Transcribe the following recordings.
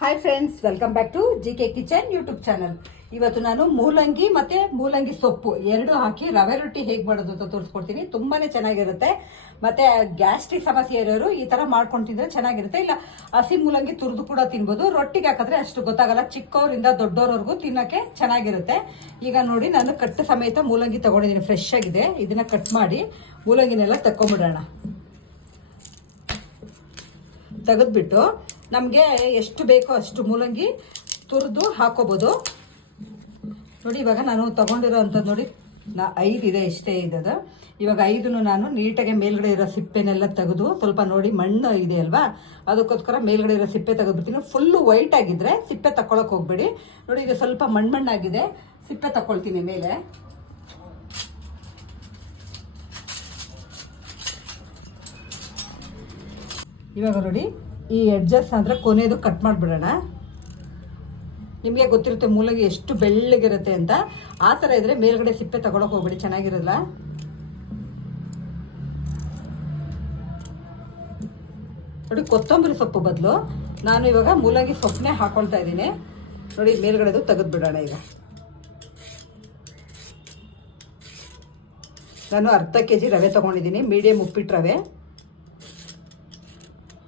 Hi friends welcome back to G K kitchen YouTube channel ಇವತ್ತು ನಾನು ಮೂಲಂಗಿ ಮತ್ತೆ ಮೂಲಂಗಿ ಸೊಪ್ಪು ಎರಡು ಹಾಕಿ ರವೆ ರೊಟ್ಟಿ ಹೇಗೆ ಮಾಡೋದು ಅಂತ ತೋರಿಸ್ಕೊಡ್ತೀನಿ. ತುಂಬಾನೇ ಚೆನ್ನಾಗಿರುತ್ತೆ. ಮತ್ತೆ ಗ್ಯಾಸ್ಟ್ರಿಕ್ ಸಮಸ್ಯೆ ಇರೋರು ಈ ತರ ಮಾಡ್ಕೊಂಡು ತಿಂದರೆ ಚೆನ್ನಾಗಿರುತ್ತೆ. ಇಲ್ಲ, ಹಸಿ ಮೂಲಂಗಿ ತುರಿದು ಕೂಡ ತಿನ್ಬೋದು. ರೊಟ್ಟಿಗೆ ಹಾಕಿದ್ರೆ ಅಷ್ಟು ಗೊತ್ತಾಗಲ್ಲ. ಚಿಕ್ಕವರಿಂದ ದೊಡ್ಡವರವರೆಗೂ ತಿನ್ನಕ್ಕೆ ಚೆನ್ನಾಗಿರುತ್ತೆ. ಈಗ ನೋಡಿ, ನಾನು ಕಟ್ ಸಮೇತ ಮೂಲಂಗಿ ತಗೊಂಡಿದ್ದೀನಿ. ಫ್ರೆಶ್ ಆಗಿದೆ. ಇದನ್ನ ಕಟ್ ಮಾಡಿ ಮೂಲಂಗಿನೆಲ್ಲ ತಗೊಂಬಿಡೋಣ ತೆಗೆದ್ಬಿಟ್ಟು ನಮಗೆ ಎಷ್ಟು ಬೇಕೋ ಅಷ್ಟು ಮೂಲಂಗಿ ತುರಿದು ಹಾಕೋಬೋದು. ನೋಡಿ, ಇವಾಗ ನಾನು ತಗೊಂಡಿರೋ ಅಂಥದ್ದು ನೋಡಿ, ನಾ ಐದು ಇದೆ ಇಷ್ಟೇ ಇದ್ದದು ಇವಾಗ ಐದನ್ನು ನಾನು ನೀಟಾಗಿ ಮೇಲ್ಗಡೆ ಇರೋ ಸಿಪ್ಪೆನೆಲ್ಲ ತೆಗೆದು ಸ್ವಲ್ಪ ನೋಡಿ ಮಣ್ಣು ಇದೆ ಅಲ್ವಾ? ಅದಕ್ಕೋಸ್ಕರ ಮೇಲ್ಗಡೆ ಇರೋ ಸಿಪ್ಪೆ ತೆಗೆದ್ಬಿಡ್ತೀನಿ. ಫುಲ್ಲು ವೈಟ್ ಆಗಿದ್ರೆ ಸಿಪ್ಪೆ ತಕೊಳ್ಳೋಕೆ ಹೋಗ್ಬೇಡಿ. ನೋಡಿ, ಇದು ಸ್ವಲ್ಪ ಮಣ್ಣು ಮಣ್ಣಾಗಿದೆ ಸಿಪ್ಪೆ ತಗೊಳ್ತೀನಿ ಮೇಲೆ. ಇವಾಗ ನೋಡಿ ಈ ಎಡ್ಜಸ್ ಆದರೆ ಕೊನೆಯದು ಕಟ್ ಮಾಡಿಬಿಡೋಣ. ನಿಮಗೆ ಗೊತ್ತಿರುತ್ತೆ ಮೂಲಂಗಿ ಎಷ್ಟು ಬೆಳ್ಳಗಿರುತ್ತೆ ಅಂತ. ಆ ಥರ ಇದ್ರೆ ಮೇಲ್ಗಡೆ ಸಿಪ್ಪೆ ತಗೊಳಕ್ಕೆ ಹೋಗ್ಬಿಡಿ, ಚೆನ್ನಾಗಿರಲ್ಲ? ನೋಡಿ, ಕೊತ್ತಂಬರಿ ಸೊಪ್ಪು ಬದಲು. ನಾನು ಇವಾಗ ಮೂಲಂಗಿ ಸೊಪ್ಪನ್ನೇ ಹಾಕೊಳ್ತಾ ಇದ್ದೀನಿ. ನೋಡಿ, ಮೇಲ್ಗಡೆದು ತೆಗೆದ್ಬಿಡೋಣ ಈಗ. ನಾನು ಅರ್ಧ ಕೆ ಜಿ ರವೆ ತೊಗೊಂಡಿದ್ದೀನಿ ಮೀಡಿಯಮ್ ಉಪ್ಪಿಟ್ಟು ರವೆ.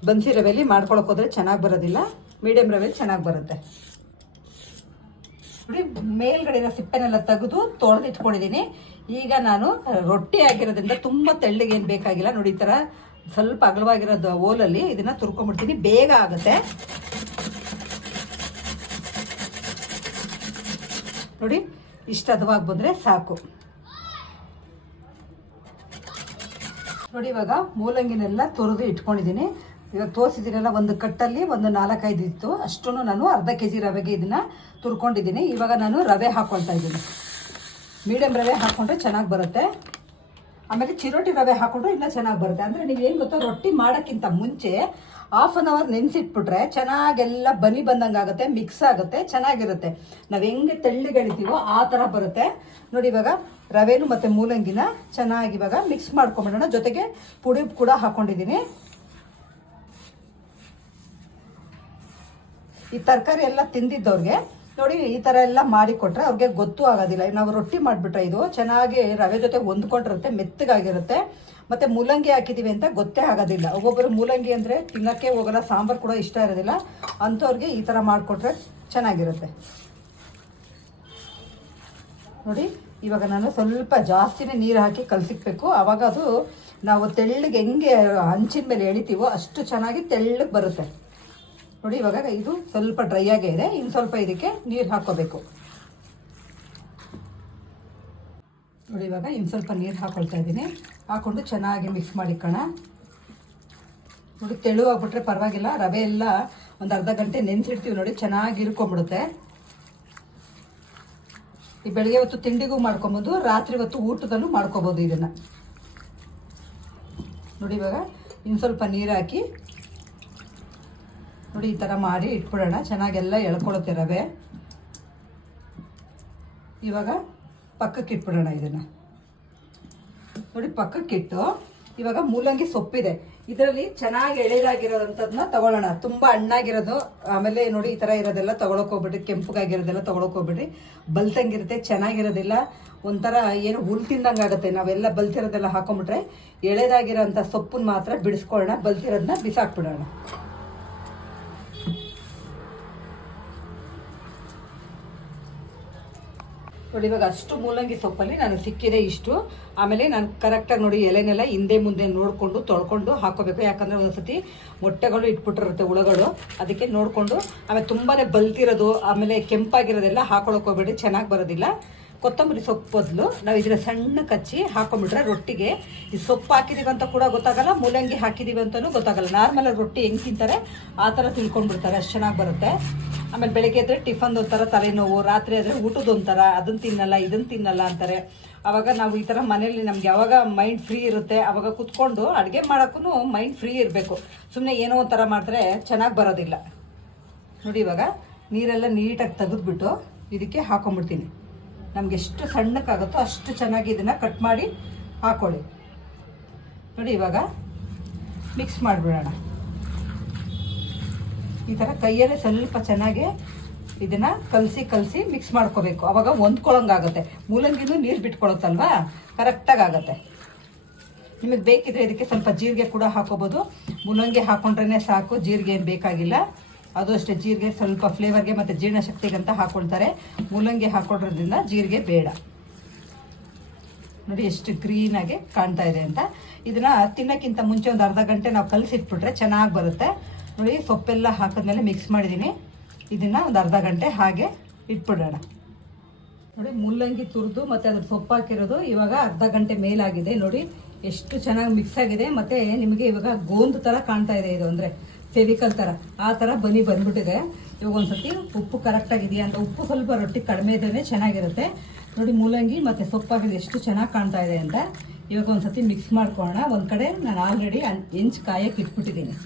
ಬನ್ಸಿ ರವೆಲಿ ಮಾಡ್ಕೊಳಕ್ ಹೋದ್ರೆ ಚೆನ್ನಾಗಿ ಬರೋದಿಲ್ಲ. ಮೀಡಿಯಂ ರವೆಲಿ ಚೆನ್ನಾಗಿ ಬರುತ್ತೆ. ನೋಡಿ, ಮೇಲ್ಗಡೆನ ಸಿಪ್ಪೆನೆಲ್ಲ ತೆಗೆದು ತೊಳೆದಿಟ್ಕೊಂಡಿದ್ದೀನಿ. ಈಗ ನಾನು ರೊಟ್ಟಿ ಆಗಿರೋದ್ರಿಂದ ತುಂಬ ತೆಳ್ಳಗೆ ಏನು ಬೇಕಾಗಿಲ್ಲ. ನೋಡಿ, ಈ ಥರ ಸ್ವಲ್ಪ ಅಗಲವಾಗಿರೋದು ಓಲಲ್ಲಿ ಇದನ್ನ ತುರ್ಕೊಂಡ್ಬಿಡ್ತೀನಿ ಬೇಗ ಆಗುತ್ತೆ. ನೋಡಿ ಇಷ್ಟು ಹದವಾಗಿ ಬಂದರೆ ಸಾಕು. ನೋಡಿ, ಇವಾಗ ಮೂಲಂಗಿನೆಲ್ಲ ತುರಿದು ಇಟ್ಕೊಂಡಿದ್ದೀನಿ. ಇವಾಗ ತೋರಿಸಿದ್ದೀನಲ್ಲ, ಒಂದು ಕಟ್ಟಲ್ಲಿ ಒಂದು ನಾಲ್ಕೈದು ಇತ್ತು. ಅಷ್ಟೂ ನಾನು ಅರ್ಧ ಕೆ ಜಿ ರವೆಗೆ ಇದನ್ನು ತುರ್ಕೊಂಡಿದ್ದೀನಿ. ಇವಾಗ ನಾನು ರವೆ ಹಾಕ್ಕೊಳ್ತಾ ಇದ್ದೀನಿ. ಮೀಡಿಯಮ್ ರವೆ ಹಾಕ್ಕೊಂಡ್ರೆ ಚೆನ್ನಾಗಿ ಬರುತ್ತೆ. ಆಮೇಲೆ ಚಿರೋಟಿ ರವೆ ಹಾಕೊಂಡ್ರೆ ಇನ್ನೂ ಚೆನ್ನಾಗಿ ಬರುತ್ತೆ. ಅಂದರೆ ನೀವು ಏನು ಗೊತ್ತೋ, ರೊಟ್ಟಿ ಮಾಡೋಕ್ಕಿಂತ ಮುಂಚೆ ಹಾಫ್ ಅನ್ ಅವರ್ ನೆನೆಸಿಟ್ಬಿಟ್ರೆ ಚೆನ್ನಾಗೆಲ್ಲ ಬನಿ ಬಂದಂಗೆ ಆಗುತ್ತೆ ಮಿಕ್ಸ್ ಆಗುತ್ತೆ, ಚೆನ್ನಾಗಿರುತ್ತೆ. ನಾವು ಹೆಂಗೆ ತೆಳ್ಳಿಗೆಳಿತೀವೋ ಆ ಥರ ಬರುತ್ತೆ. ನೋಡಿ ಇವಾಗ ರವೆನು ಮತ್ತು ಮೂಲಂಗಿನ ಚೆನ್ನಾಗಿ ಇವಾಗ ಮಿಕ್ಸ್ ಮಾಡ್ಕೊಂಬಿಡೋಣ. ಜೊತೆಗೆ ಪುಡಿ ಕೂಡ ಹಾಕೊಂಡಿದ್ದೀನಿ. ಈ ತರಕಾರಿ ಎಲ್ಲ ತಿಂದಿದ್ದವ್ರಿಗೆ, ನೋಡಿ, ಈ ಥರ ಎಲ್ಲ ಮಾಡಿ ಕೊಟ್ರೆ ಅವ್ರಿಗೆ ಗೊತ್ತೂ ಆಗೋದಿಲ್ಲ. ನಾವು ರೊಟ್ಟಿ ಮಾಡಿಬಿಟ್ರೆ ಇದು ಚೆನ್ನಾಗಿ ರವೆ ಜೊತೆ ಹೊಂದ್ಕೊಂಡಿರುತ್ತೆ, ಮೆತ್ತಗಾಗಿರುತ್ತೆ. ಮತ್ತು ಮೂಲಂಗಿ ಹಾಕಿದ್ದೀವಿ ಅಂತ ಗೊತ್ತೇ ಆಗೋದಿಲ್ಲ. ಒಬ್ಬೊಬ್ಬರು ಮೂಲಂಗಿ ಅಂದರೆ ತಿನ್ನೋಕ್ಕೆ ಹೋಗಲ್ಲ, ಸಾಂಬಾರು ಕೂಡ ಇಷ್ಟ ಇರೋದಿಲ್ಲ. ಅಂಥವ್ರಿಗೆ ಈ ಥರ ಮಾಡಿಕೊಟ್ರೆ ಚೆನ್ನಾಗಿರುತ್ತೆ. ನೋಡಿ, ಇವಾಗ ನಾನು ಸ್ವಲ್ಪ ಜಾಸ್ತಿನೇ ನೀರು ಹಾಕಿ ಕಲಸಿಕ್ಬೇಕು. ಆವಾಗ ಅದು ನಾವು ತೆಳ್ಳಗೆ ಹೆಂಗೆ ಹಂಚಿನ ಮೇಲೆ ಎಳಿತೀವೋ ಅಷ್ಟು ಚೆನ್ನಾಗಿ ತೆಳ್ಳಗೆ ಬರುತ್ತೆ. ನೋಡಿ, ಇವಾಗ ಇದು ಸ್ವಲ್ಪ ಡ್ರೈ ಆಗೇ ಇದೆ. ಇನ್ನು ಸ್ವಲ್ಪ ಇದಕ್ಕೆ ನೀರು ಹಾಕೋಬೇಕು ನೋಡಿ, ಇವಾಗ ಇನ್ನು ಸ್ವಲ್ಪ ನೀರು ಹಾಕೊಳ್ತಾ ಇದ್ದೀನಿ. ಹಾಕೊಂಡು ಚೆನ್ನಾಗಿ ಮಿಕ್ಸ್ ಮಾಡಿಕೋಣ ನೋಡಿ ತೆಳು ಪರವಾಗಿಲ್ಲ. ರವೆ ಎಲ್ಲ ಒಂದು ಅರ್ಧ ಗಂಟೆ ನೆನೆಸಿಡ್ತೀವಿ ನೋಡಿ, ಚೆನ್ನಾಗಿ ಇರ್ಕೊಂಬಿಡುತ್ತೆ ಈ ಬೆಳಗ್ಗೆ ಹೊತ್ತು ತಿಂಡಿಗೂ ಮಾಡ್ಕೊಬೋದು, ರಾತ್ರಿ ಹೊತ್ತು ಊಟದಲ್ಲೂ ಮಾಡ್ಕೋಬೋದು ಇದನ್ನು. ನೋಡಿ, ಇವಾಗ ಇನ್ನು ಸ್ವಲ್ಪ ನೀರು ಹಾಕಿ ನೋಡಿ, ಈ ಥರ ಮಾಡಿ ಇಟ್ಬಿಡೋಣ ಚೆನ್ನಾಗೆಲ್ಲ ಎಳ್ಕೊಳುತ್ತೆ ರವೆ ಇವಾಗ ಪಕ್ಕಕ್ಕೆ ಇಟ್ಬಿಡೋಣ ಇದನ್ನು. ನೋಡಿ ಪಕ್ಕಕ್ಕಿಟ್ಟು ಇವಾಗ ಮೂಲಂಗಿ ಸೊಪ್ಪಿದೆ. ಇದರಲ್ಲಿ ಚೆನ್ನಾಗಿ ಎಳೆದಾಗಿರೋದಂಥದ್ದನ್ನ ತಗೊಳ್ಳೋಣ. ತುಂಬ ಹಣ್ಣಾಗಿರೋದು, ಆಮೇಲೆ ನೋಡಿ, ಈ ಥರ ಇರೋದೆಲ್ಲ ತಗೊಳಕ್ ಹೋಗ್ಬಿಡ್ರಿ. ಕೆಂಪಗಾಗಿರೋದೆಲ್ಲ ತಗೊಳಕ್ ಹೋಗ್ಬಿಡ್ರಿ. ಬಲ್ತಂಗಿರುತ್ತೆ, ಚೆನ್ನಾಗಿರೋದಿಲ್ಲ. ಒಂಥರ ಏನು ಹುಲ್ ತಿಂದಂಗೆ ಆಗುತ್ತೆ. ನಾವೆಲ್ಲ ಬಲ್ತಿರೋದೆಲ್ಲ ಹಾಕೊಂಡ್ಬಿಟ್ರೆ ಎಳೆದಾಗಿರೋಂಥ ಸೊಪ್ಪನ್ನ ಮಾತ್ರ ಬಿಡಿಸ್ಕೊಳ್ಳೋಣ. ಬಲ್ತಿರೋದನ್ನ ಬಿಸಾಕ್ಬಿಡೋಣ. ನೋಡಿ, ಇವಾಗ ಅಷ್ಟು ಮೂಲಂಗಿ ಸೊಪ್ಪಲ್ಲಿ ನಾನು ಸಿಕ್ಕಿದೆ ಇಷ್ಟು. ಆಮೇಲೆ ನಾನು ಕರೆಕ್ಟಾಗಿ ನೋಡಿ ಎಲೆನೆಲ್ಲ ಹಿಂದೆ ಮುಂದೆ ನೋಡಿಕೊಂಡು ತೊಳ್ಕೊಂಡು ಹಾಕೋಬೇಕು. ಯಾಕಂದರೆ ಒಂದ್ಸತಿ ಮೊಟ್ಟೆಗಳು ಇಟ್ಬಿಟ್ಟಿರುತ್ತೆ ಹುಳಗಳು. ಅದಕ್ಕೆ ನೋಡಿಕೊಂಡು, ಆಮೇಲೆ ತುಂಬಾ ಬಲ್ತಿರೋದು, ಆಮೇಲೆ ಕೆಂಪಾಗಿರೋದೆಲ್ಲ ಹಾಕೊಳಕ್ಕೆ ಹೋಗ್ಬೇಡಿ, ಚೆನ್ನಾಗಿ ಬರೋದಿಲ್ಲ. ಕೊತ್ತಂಬರಿ ಸೊಪ್ಪು ಬದಲು ನಾವು ಇದನ್ನ ಸಣ್ಣ ಕಚ್ಚಿ ಹಾಕೊಂಡ್ಬಿಟ್ರೆ ರೊಟ್ಟಿಗೆ. ಈ ಸೊಪ್ಪು ಹಾಕಿದೀವಿ ಅಂತ ಕೂಡ ಗೊತ್ತಾಗಲ್ಲ, ಮೂಲಂಗಿ ಹಾಕಿದೀವಿ ಅಂತಲೂ ಗೊತ್ತಾಗಲ್ಲ. ನಾರ್ಮಲ್ ರೊಟ್ಟಿ ಹೆಂಗೆ ತಿಂತಾರೆ, ಆ ಥರ ತಿಳ್ಕೊಂಡ್ಬಿಡ್ತಾರೆ, ಅಷ್ಟು ಚೆನ್ನಾಗಿ ಬರುತ್ತೆ. ಆಮೇಲೆ ಬೆಳಗ್ಗೆ ಆದರೆ ಟಿಫನ್ ಒಂಥರ ತಲೆನೋವು, ರಾತ್ರಿ ಆದರೆ ಊಟದ ಒಂಥರ ಅದನ್ನು ತಿನ್ನಲ್ಲ ಇದನ್ನು ತಿನ್ನಲ್ಲ ಅಂತಾರೆ. ಅವಾಗ ನಾವು ಈ ಥರ ಮನೇಲಿ ನಮ್ಗೆ ಯಾವಾಗ ಮೈಂಡ್ ಫ್ರೀ ಇರುತ್ತೆ, ಅವಾಗ ಕುತ್ಕೊಂಡು ಅಡುಗೆ ಮಾಡೋಕ್ಕೂ ಮೈಂಡ್ ಫ್ರೀ ಇರಬೇಕು. ಸುಮ್ಮನೆ ಏನೋ ಒಂಥರ ಮಾಡಿದ್ರೆ ಚೆನ್ನಾಗಿ ಬರೋದಿಲ್ಲ. ನೋಡಿ ಇವಾಗ ನೀರೆಲ್ಲ ನೀಟಾಗಿ ತೆಗೆದ್ಬಿಟ್ಟು ಇದಕ್ಕೆ ಹಾಕೊಂಡ್ಬಿಡ್ತೀನಿ ನಮ್ಗೆ ಎಷ್ಟು ಸಣ್ಣಕ್ಕಾಗುತ್ತೋ ಅಷ್ಟು ಚೆನ್ನಾಗಿ ಇದನ್ನು ಕಟ್ ಮಾಡಿ ಹಾಕೊಳ್ಳಿ. ನೋಡಿ ಇವಾಗ ಮಿಕ್ಸ್ ಮಾಡಿಬಿಡೋಣ. ಈ ಥರ ಕೈಯಲ್ಲೇ ಸ್ವಲ್ಪ ಚೆನ್ನಾಗಿ ಇದನ್ನ ಕಲಸಿ ಕಲಸಿ ಮಿಕ್ಸ್ ಮಾಡ್ಕೋಬೇಕು. ಅವಾಗ ಹೊಂದ್ಕೊಳ್ಳೋಂಗಾಗುತ್ತೆ ಮೂಲಂಗಿನೂ ನೀರು ಬಿಟ್ಕೊಳುತ್ತಲ್ವಾ? ಕರೆಕ್ಟಾಗಿ ಆಗುತ್ತೆ. ನಿಮಗೆ ಬೇಕಿದ್ರೆ ಇದಕ್ಕೆ ಸ್ವಲ್ಪ ಜೀರಿಗೆ ಕೂಡ ಹಾಕೋಬೋದು. ಮೂಲಂಗಿ ಹಾಕೊಂಡ್ರೇ ಸಾಕು, ಜೀರಿಗೆ ಏನು ಬೇಕಾಗಿಲ್ಲ. ಅದು ಅಷ್ಟೇ, ಜೀರಿಗೆ ಸ್ವಲ್ಪ ಫ್ಲೇವರ್ಗೆ ಮತ್ತು ಜೀರ್ಣಶಕ್ತಿಗಂತ ಹಾಕೊಳ್ತಾರೆ. ಮೂಲಂಗಿ ಹಾಕೊಂಡ್ರದ್ರಿಂದ ಜೀರಿಗೆ ಬೇಡ. ನೋಡಿ ಎಷ್ಟು ಗ್ರೀನಾಗಿ ಕಾಣ್ತಾ ಇದೆ ಅಂತ. ಇದನ್ನ ತಿನ್ನೋಕ್ಕಿಂತ ಮುಂಚೆ ಒಂದು ಅರ್ಧ ಗಂಟೆ ನಾವು ಕಲಸಿಟ್ಬಿಟ್ರೆ ಚೆನ್ನಾಗಿ ಬರುತ್ತೆ. ನೋಡಿ, ಸೊಪ್ಪೆಲ್ಲ ಹಾಕಿದ್ಮೇಲೆ ಮಿಕ್ಸ್ ಮಾಡಿದ್ದೀನಿ. ಇದನ್ನ ಒಂದು ಅರ್ಧ ಗಂಟೆ ಹಾಗೆ ಇಟ್ಬಿಡೋಣ. ನೋಡಿ ಮುಲ್ಲಂಗಿ ತುರಿದು ಮತ್ತು ಅದ್ರ ಸೊಪ್ಪು ಹಾಕಿರೋದು ಇವಾಗ ಅರ್ಧ ಗಂಟೆ ಮೇಲಾಗಿದೆ. ನೋಡಿ, ಎಷ್ಟು ಚೆನ್ನಾಗಿ ಮಿಕ್ಸ್ ಆಗಿದೆ. ಮತ್ತು ನಿಮಗೆ ಇವಾಗ ಗೋಂದು ಥರ ಕಾಣ್ತಾ ಇದೆ ಇದು ಅಂದರೆ ಫೆವಿಕಲ್ ಥರ ಆ ಥರ ಬನಿ ಬಂದ್ಬಿಟ್ಟಿದೆ. ಇವಾಗ ಒಂದ್ಸತಿ ಉಪ್ಪು ಕರೆಕ್ಟಾಗಿದೆಯಾ ಅಂತ, ಉಪ್ಪು ಸ್ವಲ್ಪ ರೊಟ್ಟಿ ಕಡಿಮೆ ಇದ್ದರೆ ಚೆನ್ನಾಗಿರುತ್ತೆ. ನೋಡಿ, ಮೂಲಂಗಿ ಮತ್ತು ಸೊಪ್ಪಾಗಿದೆ ಎಷ್ಟು ಚೆನ್ನಾಗಿ ಕಾಣ್ತಾ ಇದೆ ಅಂತ ಇವಾಗ ಒಂದ್ಸತಿ ಮಿಕ್ಸ್ ಮಾಡ್ಕೊಳ್ಳೋಣ. ಒಂದು ಕಡೆ ನಾನು ಆಲ್ರೆಡಿ ಹೆಂಚು ಕಾಯಕ್ಕೆ ಇಟ್ಬಿಟ್ಟಿದ್ದೀನಿ.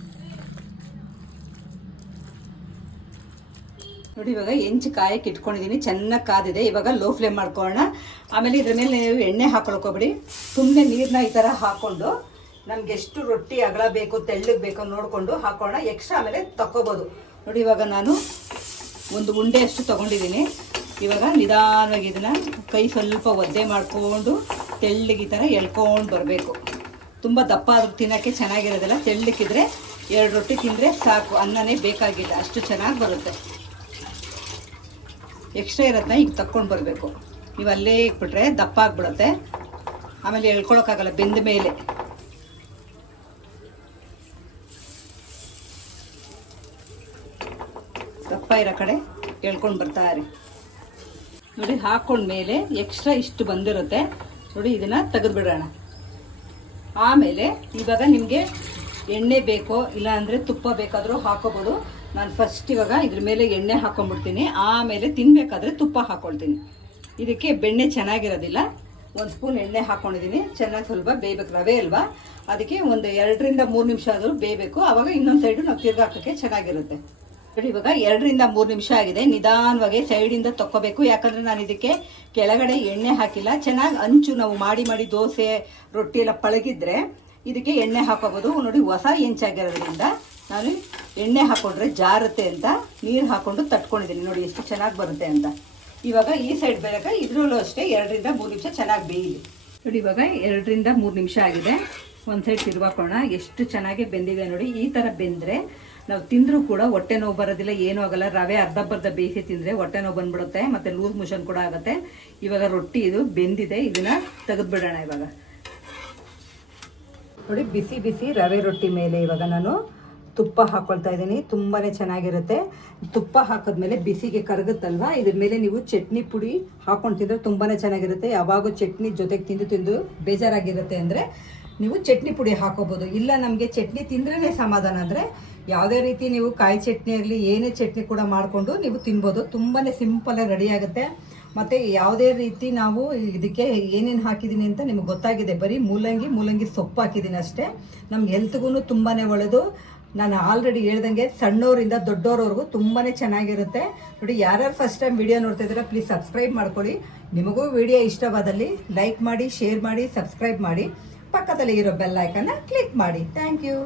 ನೋಡಿ, ಇವಾಗ ಎಂಚು ಕಾಯಕ್ಕೆ ಇಟ್ಕೊಂಡಿದ್ದೀನಿ ಚೆನ್ನಾಗಿ ಕಾದಿದೆ. ಇವಾಗ ಲೋ ಫ್ಲೇಮ್ ಮಾಡ್ಕೊಳ್ಳೋಣ. ಆಮೇಲೆ ಇದ್ರ ಮೇಲೆ ನೀವು ಎಣ್ಣೆ ಹಾಕೊಳ್ಕೊಬಿಡಿ. ಸುಮ್ಮನೆ ನೀರನ್ನ ಈ ಥರ ಹಾಕ್ಕೊಂಡು ನಮ್ಗೆ ಎಷ್ಟು ರೊಟ್ಟಿ ಅಗಲ ಬೇಕು, ತೆಳ್ಳಗೆ ಬೇಕು ನೋಡಿಕೊಂಡು ಹಾಕೋಣ ಎಕ್ಸ್ಟ್ರಾ ಆಮೇಲೆ ತಕ್ಕೋಬೋದು. ನೋಡಿ, ಇವಾಗ ನಾನು ಒಂದು ಉಂಡೆ ಅಷ್ಟು ತೊಗೊಂಡಿದ್ದೀನಿ ಇವಾಗ ನಿಧಾನವಾಗಿ ಇದನ್ನು ಕೈ ಸ್ವಲ್ಪ ಒದ್ದೆ ಮಾಡಿಕೊಂಡು ತೆಳ್ಳಗೆ ಈ ಥರ ಎಳ್ಕೊಂಡು ಬರಬೇಕು. ತುಂಬ ದಪ್ಪ ಆದ್ರೂ ತಿನ್ನೋಕ್ಕೆ ಚೆನ್ನಾಗಿರೋದಿಲ್ಲ. ತೆಳ್ಳಕ್ಕಿದ್ರೆ ಎರಡು ರೊಟ್ಟಿ ತಿಂದರೆ ಸಾಕು. ಅನ್ನನೇ ಬೇಕಾಗಿಲ್ಲ. ಅಷ್ಟು ಚೆನ್ನಾಗಿ ಬರುತ್ತೆ. ಎಕ್ಸ್ಟ್ರಾ ಇರೋದನ್ನ ಈಗ ತಕ್ಕೊಂಡು ಬರಬೇಕು. ನೀವು ಅಲ್ಲೇ ಇಟ್ಬಿಟ್ರೆ ದಪ್ಪ ಆಗಿಬಿಡುತ್ತೆ. ಆಮೇಲೆ ಎಳ್ಕೊಳಕ್ಕಾಗಲ್ಲ, ಬೆಂದ ಮೇಲೆ. ದಪ್ಪ ಇರೋ ಕಡೆ ಎಳ್ಕೊಂಡು ಬರ್ತಾ ಇರಿ. ನೋಡಿ ಹಾಕೊಂಡ್ಮೇಲೆ ಎಕ್ಸ್ಟ್ರಾ ಇಷ್ಟು ಬಂದಿರುತ್ತೆ. ನೋಡಿ, ಇದನ್ನ ತೆಗೆದುಬಿಡೋಣ ಆಮೇಲೆ ಇವಾಗ ನಿಮಗೆ ಎಣ್ಣೆ ಬೇಕೋ, ಇಲ್ಲಾಂದರೆ ತುಪ್ಪ ಬೇಕಾದರೂ ಹಾಕೋಬೋದು. ನಾನು ಫಸ್ಟ್ ಇವಾಗ ಇದ್ರ ಮೇಲೆ ಎಣ್ಣೆ ಹಾಕೊಂಡ್ಬಿಡ್ತೀನಿ. ಆಮೇಲೆ ತಿನ್ನಬೇಕಾದ್ರೆ ತುಪ್ಪ ಹಾಕ್ಕೊಳ್ತೀನಿ ಇದಕ್ಕೆ ಬೆಣ್ಣೆ ಚೆನ್ನಾಗಿರೋದಿಲ್ಲ. ಒಂದು ಸ್ಪೂನ್ ಎಣ್ಣೆ ಹಾಕ್ಕೊಂಡಿದ್ದೀನಿ ಚೆನ್ನಾಗಿ ಸ್ವಲ್ಪ ಬೇಯಬೇಕು. ರವೆ ಅಲ್ವಾ? ಅದಕ್ಕೆ ಒಂದು ಎರಡರಿಂದ ಮೂರು ನಿಮಿಷ ಆದರೂ ಬೇಯಬೇಕು. ಆವಾಗ ಇನ್ನೊಂದು ಸೈಡು ನಾವು ತಿರ್ಗಾಕೋಕ್ಕೆ ಚೆನ್ನಾಗಿರುತ್ತೆ. ಇವಾಗ ಎರಡರಿಂದ ಮೂರು ನಿಮಿಷ ಆಗಿದೆ. ನಿಧಾನವಾಗಿ ಸೈಡಿಂದ ತಕ್ಕೋಬೇಕು. ಯಾಕಂದರೆ ನಾನು ಇದಕ್ಕೆ ಕೆಳಗಡೆ ಎಣ್ಣೆ ಹಾಕಿಲ್ಲ. ಚೆನ್ನಾಗಿ ಅಂಚು ನಾವು ಮಾಡಿ ಮಾಡಿ ದೋಸೆ, ರೊಟ್ಟಿ ಎಲ್ಲ ಪಳಗಿದ್ರೆ ಇದಕ್ಕೆ ಎಣ್ಣೆ ಹಾಕೋಬೋದು. ನೋಡಿ, ಹೊಸ ಹೆಂಚಾಗಿರೋದ್ರಿಂದ ನಾನು ಎಣ್ಣೆ ಹಾಕೊಂಡ್ರೆ ಜಾರುತ್ತೆ ಅಂತ, ನೀರು ಹಾಕೊಂಡು ತಟ್ಕೊಂಡಿದ್ದೀನಿ. ನೋಡಿ ಎಷ್ಟು ಚೆನ್ನಾಗಿ ಬರುತ್ತೆ ಅಂತ. ಇವಾಗ ಈ ಸೈಡ್ ಬೇರೆ ಇದರಲ್ಲೂ ಅಷ್ಟೇ ಎರಡರಿಂದ ಮೂರು ನಿಮಿಷ ಚೆನ್ನಾಗಿ ಬೇಯಲಿ. ನೋಡಿ ಇವಾಗ ಎರಡರಿಂದ ಮೂರು ನಿಮಿಷ ಆಗಿದೆ. ಒಂದು ಸೈಡ್ ತಿರುವಾಕೋಣ ಎಷ್ಟು ಚೆನ್ನಾಗಿ ಬೆಂದಿದೆ ನೋಡಿ. ಈ ಥರ ಬೆಂದರೆ ನಾವು ತಿಂದರೂ ಕೂಡ ಹೊಟ್ಟೆ ನೋವು ಬರೋದಿಲ್ಲ, ಏನೂ ಆಗಲ್ಲ. ರವೆ ಅರ್ಧ ಬರ್ಧ ಬೇಯಿಸಿ ತಿಂದರೆ ಹೊಟ್ಟೆ ನೋವು ಬಂದ್ಬಿಡುತ್ತೆ, ಮತ್ತು ಲೂಸ್ ಮೋಷನ್ ಕೂಡ ಆಗುತ್ತೆ. ಇವಾಗ ರೊಟ್ಟಿ ಇದು ಬೆಂದಿದೆ. ಇದನ್ನು ತೆಗೆದುಬಿಡೋಣ ಇವಾಗ. ನೋಡಿ, ಬಿಸಿ ಬಿಸಿ ರವೆ ರೊಟ್ಟಿ ಮೇಲೆ ಇವಾಗ ನಾನು ತುಪ್ಪ ಹಾಕ್ಕೊಳ್ತಾ ಇದ್ದೀನಿ. ತುಂಬಾ ಚೆನ್ನಾಗಿರುತ್ತೆ. ತುಪ್ಪ ಹಾಕಿದ್ಮೇಲೆ ಬಿಸಿಗೆ ಕರಗುತ್ತಲ್ವಾ? ಇದ್ರ ಮೇಲೆ ನೀವು ಚಟ್ನಿ ಪುಡಿ ಹಾಕೊಂಡು ತಿಂದರೆ ತುಂಬಾ ಚೆನ್ನಾಗಿರುತ್ತೆ. ಯಾವಾಗೂ ಚಟ್ನಿ ಜೊತೆಗೆ ತಿಂದು ತಿಂದು ಬೇಜಾರಾಗಿರುತ್ತೆ ಅಂದರೆ ನೀವು ಚಟ್ನಿ ಪುಡಿ ಹಾಕೋಬೋದು. ಇಲ್ಲ ನಮಗೆ ಚಟ್ನಿ ತಿಂದ್ರೇ ಸಮಾಧಾನ ಅಂದರೆ ಯಾವುದೇ ರೀತಿ ನೀವು ಕಾಯಿ ಚಟ್ನಿ ಆಗಲಿ, ಏನೇ ಚಟ್ನಿ ಕೂಡ ಮಾಡಿಕೊಂಡು ನೀವು ತಿನ್ಬೋದು. ತುಂಬಾ ಸಿಂಪಲಾಗಿ ರೆಡಿ ಆಗುತ್ತೆ. ಮತ್ತು ಯಾವುದೇ ರೀತಿ ನಾವು ಇದಕ್ಕೆ ಏನೇನು ಹಾಕಿದ್ದೀನಿ ಅಂತ ನಿಮ್ಗೆ ಗೊತ್ತಾಗಿದೆ. ಬರೀ ಮೂಲಂಗಿ ಮೂಲಂಗಿ ಸೊಪ್ಪು ಹಾಕಿದ್ದೀನಿ ಅಷ್ಟೇ. ನಮ್ಗೆ ಹೆಲ್ತ್ಗೂ ತುಂಬಾ ಒಳ್ಳೆಯದು ನಾನು ಆಲ್ರೆಡಿ ಹೇಳ್ದಂಗೆ ಸಣ್ಣವರಿಂದ ದೊಡ್ಡವರವರೆಗೂ ತುಂಬಾ ಚೆನ್ನಾಗಿರುತ್ತೆ. ನೋಡಿ, ಯಾರ್ಯಾರು ಫಸ್ಟ್ ಟೈಮ್ ವಿಡಿಯೋ ನೋಡ್ತಾ ಇದ್ದೀರಾ ಪ್ಲೀಸ್ ಸಬ್ಸ್ಕ್ರೈಬ್ ಮಾಡ್ಕೊಳ್ಳಿ. ನಿಮಗೂ ವಿಡಿಯೋ ಇಷ್ಟವಾದಲ್ಲಿ ಲೈಕ್ ಮಾಡಿ ಶೇರ್ ಮಾಡಿ ಸಬ್ಸ್ಕ್ರೈಬ್ ಮಾಡಿ. ಪಕ್ಕದಲ್ಲಿ ಇರೋ ಬೆಲ್ ಕ್ಲಿಕ್ ಮಾಡಿ. Thank you